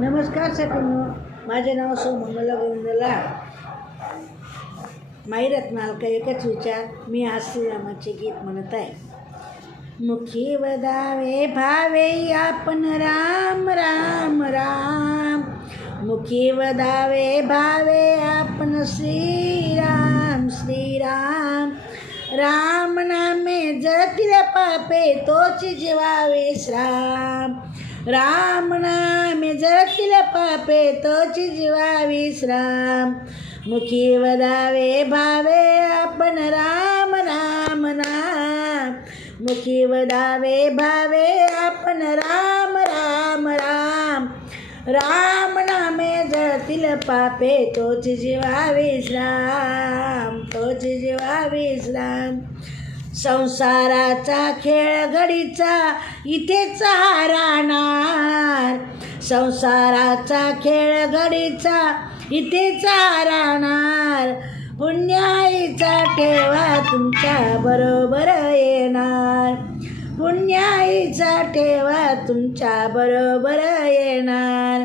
नमस्कार सखींनो, माझे नाव सुमंगल गोविंदला माहिरत मालका एकच विचार. मी आज श्रीरामाचे गीत म्हणत आहे. मुखी वदावे भावे आपण राम राम राम, मुखी वदावे भावे आपण श्रीराम श्रीराम. राम नामे जळतील पापे तोच जीवा विश्राम, राम नामे जळतील पापे तोच जीवा विश्राम. मुखी वदावे भावे आपण राम राम राम, मुखी वदावे भावे आपण राम राम राम. राम नामे जळतील पापे तोच जीवा विश्राम, तोच जीवा विश्राम. संसाराचा खेळ घडीचा इथेच राहणार, संसाराचा खेळ घडीचा इथेच राहणार. पुण्याईचा ठेवा तुमच्या बरोबर येणार, पुण्याईचा ठेवा तुमच्या बरोबर येणार.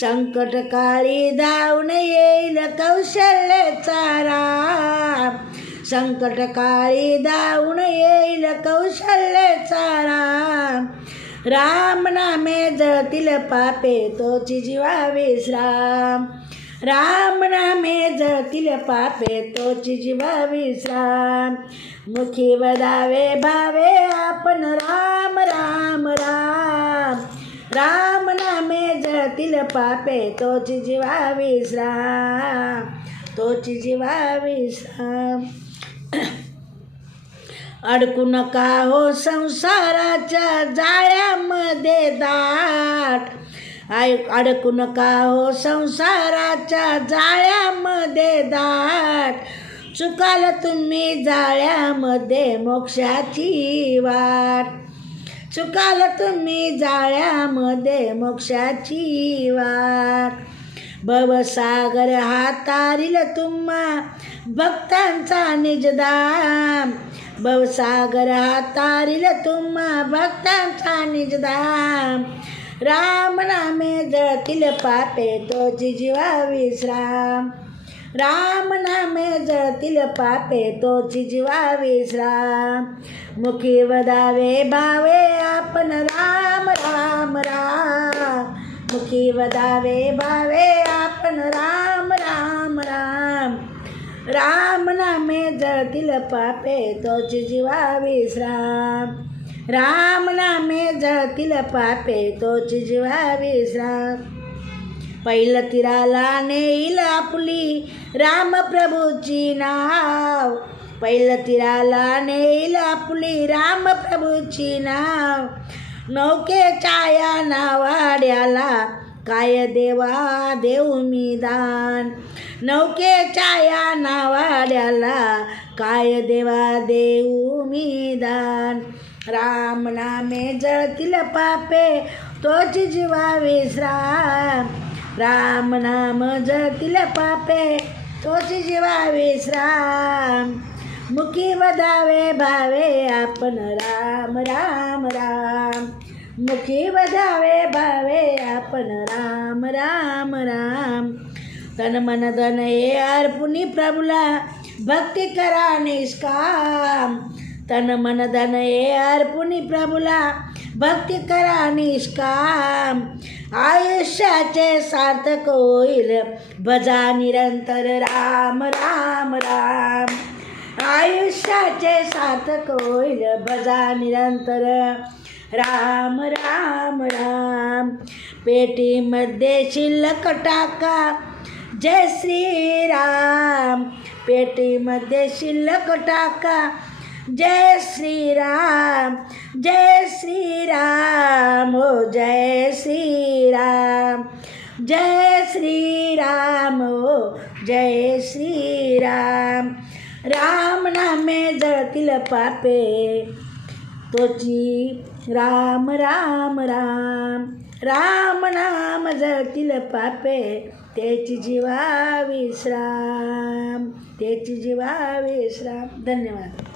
संकटकाळी धावून येईल कौशल्याचा राम, संकटकाळी धावून येईल कौशल्याचा राम. राम नामे जळतील पापे तोच जीवा विश्राम, राम नामे जळतील पापे तोच जीवा विश्राम. मुखी वदावे भावे आपण राम राम राम, राम नामे जळतील पापे तोच जीवा विश्राम, तोच जीवा विश्राम. अडकू नका हो संसाराच्या जाळ्यामध्ये दाट, अडकू नका हो संसाराच्या जाळ्यामध्ये दाट. चुकाल तुम्ही जाळ्यामध्ये मोक्षाची वाट, चुकाल तुम्ही जाळ्यामध्ये मोक्षाची वाट. भवसागर हा तारील तुम्हा भक्तांचा निजधाम, भवसागर हा तारील तुम्हा भक्तांचा निजधाम. राम नामे जळतील पापे तोच जीवा विश्राम, राम नामे जळतील पापे तोच जीवा विश्राम. मुखी वदावे भावे आपण राम राम राम, मुखी वदावे भावे आपण राम राम राम. राम नामे जळतील पापे तोच जीवा विश्राम, राम नामे जळतील पापे तोच जीवा विश्राम. पहिलं तीराला नेईल आपली रामप्रभूची नाव, पहिलं तीराला नेईल आपली रामप्रभूची नाव. नौकेच्या या नावाड्याला काय देवा देऊ मी दान, नौकेच्या या नावाड्याला काय देवा देऊ मी दान. राम नामे जळतील पापे तोच जीवा विश्राम, राम नाम जळतील पापे तोच जीवा विश्राम. मुखी वदावे भावे आपण राम राम राम, मुखी वदावे भावे आपण राम राम राम. तन मन धन हे अर्पुनी प्रभुला भक्ती करा निष्काम, तन मन धन हे अर्पुनी प्रभुला भक्ती करा निष्काम. आयुष्याचे सार्थक होईल भजा निरंतर राम राम राम, आयुष्याचे सार्थक होईल भजा निरंतर राम राम राम. पेटीमध्ये शिल्लक टाका जय श्रीराम, पेटीमध्ये शिल्लक टाका जय श्रीराम, जय श्रीराम हो जय श्रीराम, जय श्रीराम हो जय श्रीराम. राम नामे जळतील पापे तोची राम राम राम, राम नाम जळतील पापे तेची जीवा विश्राम, तेची जीवा विश्राम. धन्यवाद.